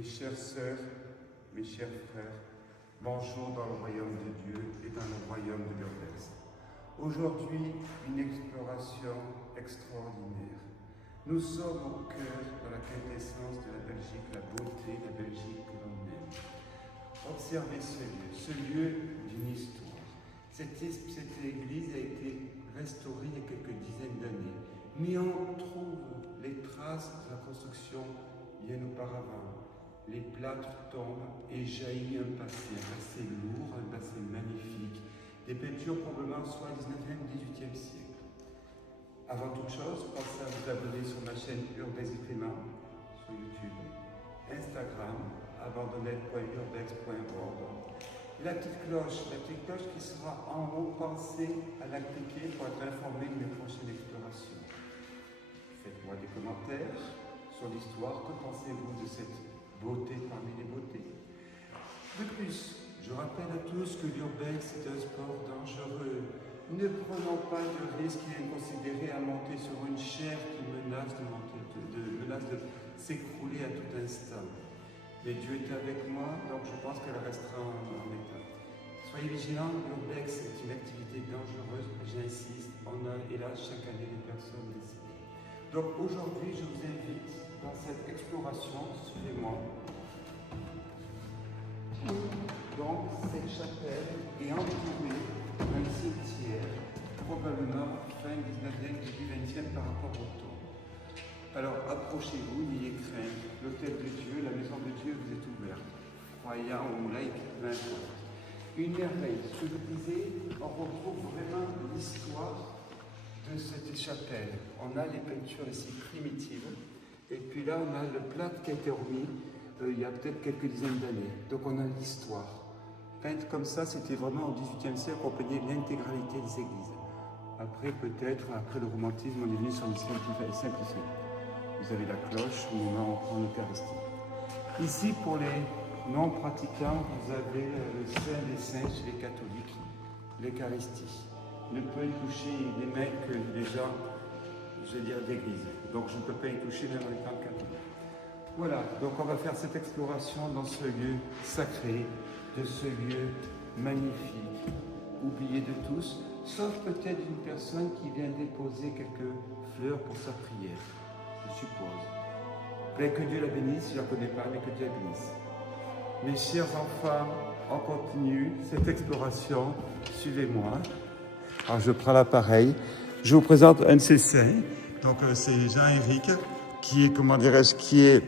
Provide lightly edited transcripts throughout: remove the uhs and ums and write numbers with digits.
Mes chères sœurs, mes chers frères, bonjour dans le royaume de Dieu et dans le royaume de l'Urbex. Aujourd'hui, une exploration extraordinaire. Nous sommes au cœur de la quintessence de la Belgique, la beauté de la Belgique que l'on aime. Observez ce lieu d'une histoire. Cette église a été restaurée il y a quelques dizaines d'années, mais on trouve les traces de la construction bien auparavant. Les plâtres tombent et jaillit un passé lourd, un passé magnifique, des peintures probablement soit 19e, 18e siècle. Avant toute chose, pensez à vous abonner sur ma chaîne Urbex Clément sur YouTube, Instagram, abandonnette.urbex.org. La petite cloche qui sera en haut, pensez à la cliquer pour être informé de mes prochaines explorations. Faites-moi des commentaires sur l'histoire, que pensez-vous de cette beauté parmi les beautés. De plus, je rappelle à tous que l'urbex est un sport dangereux. Ne prenons pas de risques inconsidérés à monter sur une chaire qui menace de s'écrouler à tout instant. Mais Dieu est avec moi, donc je pense qu'elle restera en état. Soyez vigilants, l'urbex est une activité dangereuse, j'insiste, on a hélas chaque année des personnes décédées. Donc aujourd'hui, je vous invite dans cette exploration, suivez-moi. Donc cette chapelle est entourée d'un cimetière, probablement fin 19e, début 20e par rapport au temps. Alors approchez-vous, n'ayez crainte. L'hôtel de Dieu, la maison de Dieu vous est ouverte. Croyant ou laïque, peu importe. Une merveille. Ce que je disais, on retrouve vraiment l'histoire de cette chapelle. On a les peintures ici primitives. Et puis là, on a le plâtre qui a été remis il y a peut-être quelques dizaines d'années. Donc on a l'histoire. Peinte comme ça, c'était vraiment au XVIIIe siècle, on peignait l'intégralité des églises. Après, peut-être, après le romantisme, on est venu sur une simplicité. Vous avez la cloche, où on prend l'Eucharistie. Ici, pour les non-pratiquants, vous avez le Saint des Saints chez les catholiques, l'Eucharistie. Ne peut y toucher les mains que les gens, je veux dire, d'église. Donc je ne peux pas y toucher même en étant catholique. Voilà, donc on va faire cette exploration dans ce lieu sacré, de ce lieu magnifique, oublié de tous, sauf peut-être une personne qui vient déposer quelques fleurs pour sa prière, je suppose. Mais que Dieu la bénisse, je ne la connais pas, mais que Dieu la bénisse. Mes chers enfants, on continue cette exploration, suivez-moi. Alors je prends l'appareil, je vous présente un de ces saints, donc c'est Jean-Éric, qui est, comment dirais-je, qui est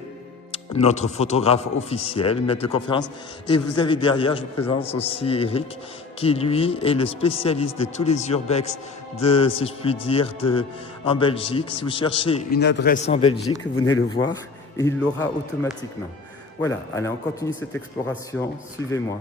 notre photographe officiel, maître de conférence. Et vous avez derrière, je vous présente aussi Eric, qui lui est le spécialiste de tous les urbex, si je puis dire, en Belgique. Si vous cherchez une adresse en Belgique, vous venez le voir et il l'aura automatiquement. Voilà, allez, on continue cette exploration, suivez-moi.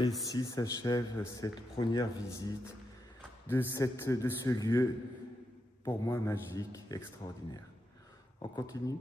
Et ici s'achève cette première visite de ce lieu, pour moi magique, extraordinaire. On continue ?